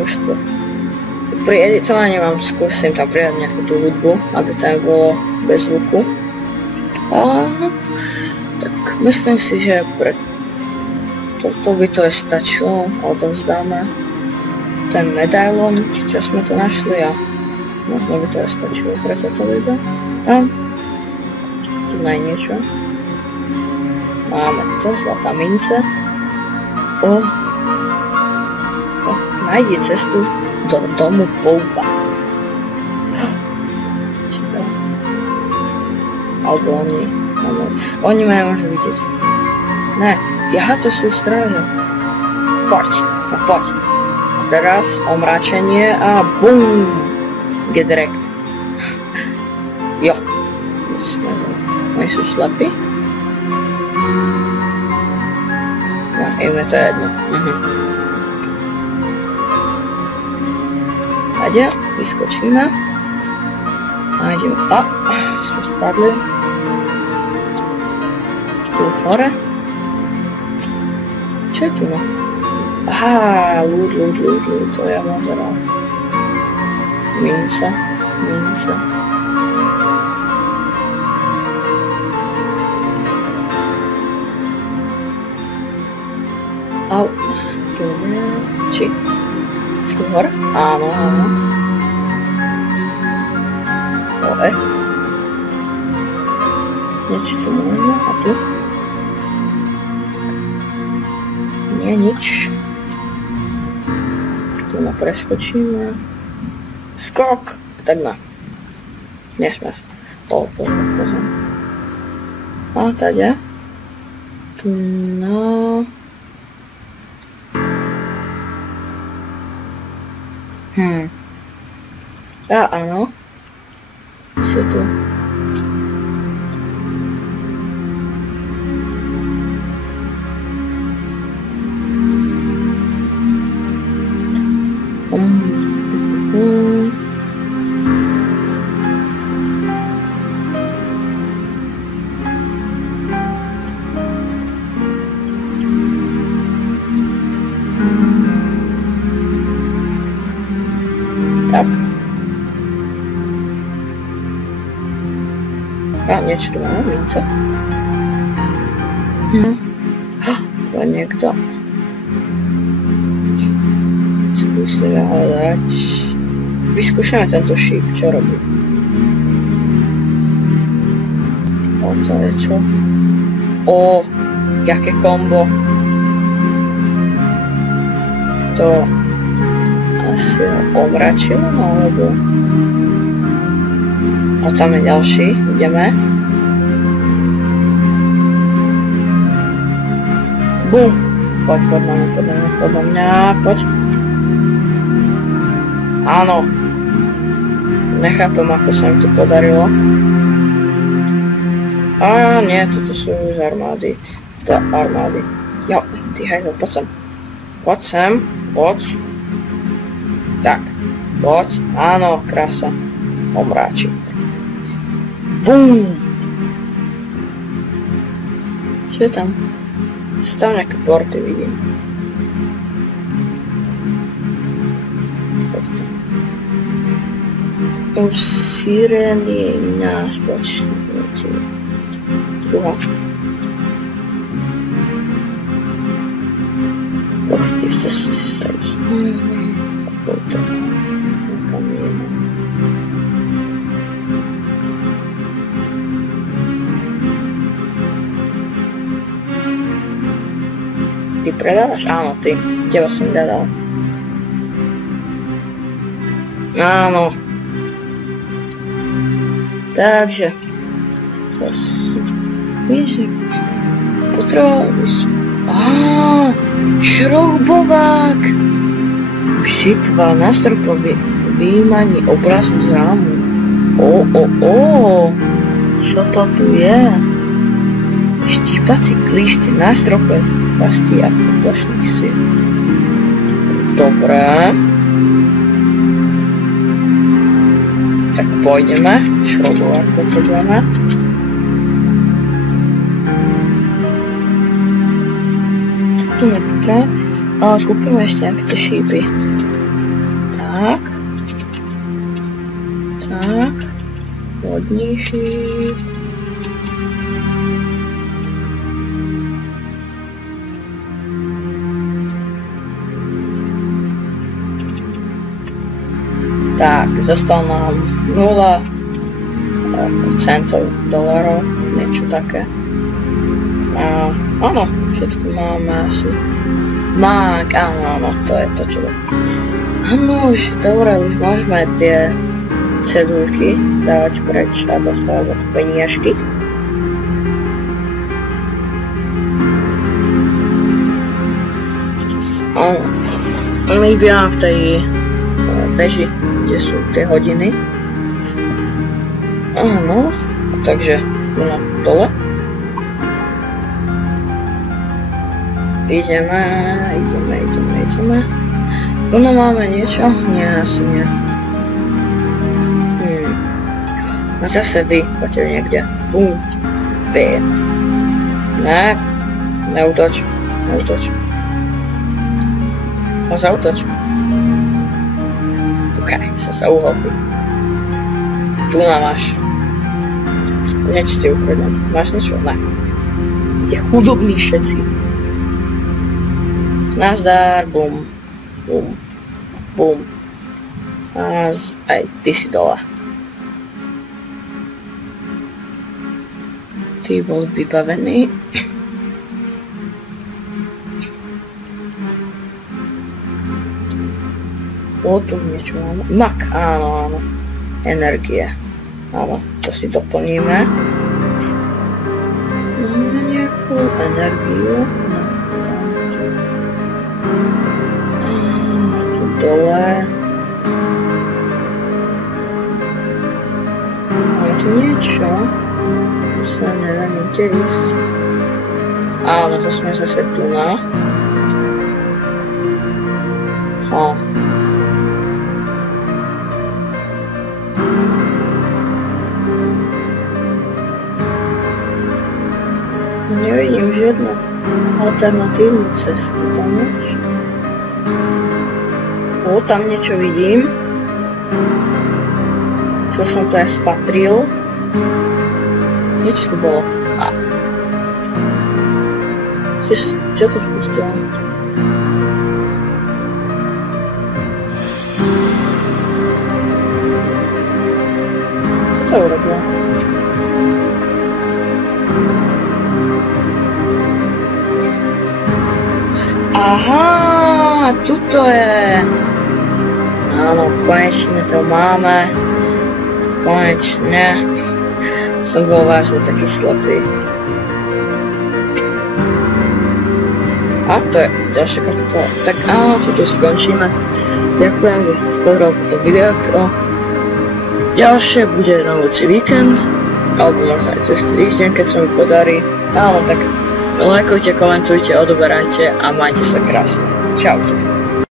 už to. Pri editovaní vám skúsim tam pridať nejakú tú hudbu, aby tam bolo bez zvuku. Ale no, tak myslím si, že pre toto by to aj stačilo. Odovzdáme ten medailon, čo sme to našli a možno by to aj stačilo pre toto video. A tu nie je niečo. Máme to, zlatá mince. Nájdi cestu do domu Poupat. Či teraz? Alebo oni ma nemôžu vidieť. Ne, jaha, to sú stráže. Poď, no poď. A teraz omračenie a BUM! Get wrecked. Jo. Oni sú slepí? No, im je to jedno. Tady vyskočíme. Nájdeme. Sme spadli. Tu hore. Čo je tu no? Aha, ľud, to ja mám rád. Mince. Au. Tu je. Či? Tu hore? Áno. Niečo tu možno. A tu? Nie, nič. Tu preskočíme. Skok! Tak na. Nesmie sa. Pozor. A tady. Tu na. Áno. Čo tu? Tak. A niečo tu máme, mince. Tu je niekto. Skúsime hľadať. Vyskúšame tento šíp, čo robí. To je čo? Jaké kombo. To asi omračilo, alebo... A tam je ďalší, ideme. Bum! Poď na mňa, poď. Áno. Nechápem, ako sa mi to podarilo. A nie, toto sú z armády. Jo, ty hajzel, poď sem. Poď. Tak, poď. Áno, krása. Omráčiť. BUM! Čo je tam? Sú tam nejaké porty, vidím. Usírenie na spoločnosti. Druhá. Pochty v ceste sa istné. Potom. Nekam jedno. Ty predávaš? Áno, ty. Teba som hľadal. Áno. Takže. Potreboval by som. Šroubovák. Žitva na stropovi. Výjmaní obrazu z rámu. Čo to tu je? Štípací klíšte na strope. Pastí ako plošných síl. Dobre. Tak pôjdeme. Šroubovák potrebujeme. Tu nepotrebujeme. Ale kúpime ešte nejaké šípy. Tak. Tak. Vodnější. Tak, zostal nám 0 centov dolarov, niečo také. A áno, všetko máme asi. Áno, to je to, čo je. Áno, už dobre, už môžeme tie cedulky dávať preč a dostávať za to peniažky. Áno, my bývam v tej veži, kde sú tie hodiny. Áno, takže tu na dole. Ideme. Tu máme niečo? Nie, asi nie. A zase vy, poďte niekde. Bum. Vy. Ne. Neutoč. No zautoč. Kúkaj, som sa uholfil. Tu máš. Niečo ti ukradnem. Máš niečo? Ne. Ste chudobní všetci. Nazdar, bum. Aj ty si dole. Ty bol vybavený. O, tu niečo máme. Mak, áno. Energie. Áno, to si doplníme. Máme nejakú energiu. Tu dole. Máme tu niečo. Sa neviem, kde ísť. Áno, to sme zase tu na. Nevidím žiadnu alternatívnu cestu tam nič. Tam niečo vidím. Čo som to aj spatril. Niečo tu bolo. Čo to spustilo? Čo to urobilo? Aha, tuto je. Áno, konečne to máme. Konečne. Som bol vážne taký slepý. A to je ďalšie kapitola. Tak áno, tu skončíme. Ďakujem, že ste pozreli toto videoko. Ďalšie bude na budúci víkend, alebo možno aj cez týždeň, keď sa mi podarí. Áno, tak lajkujte, komentujte, odoberajte a majte sa krásne. Čaute.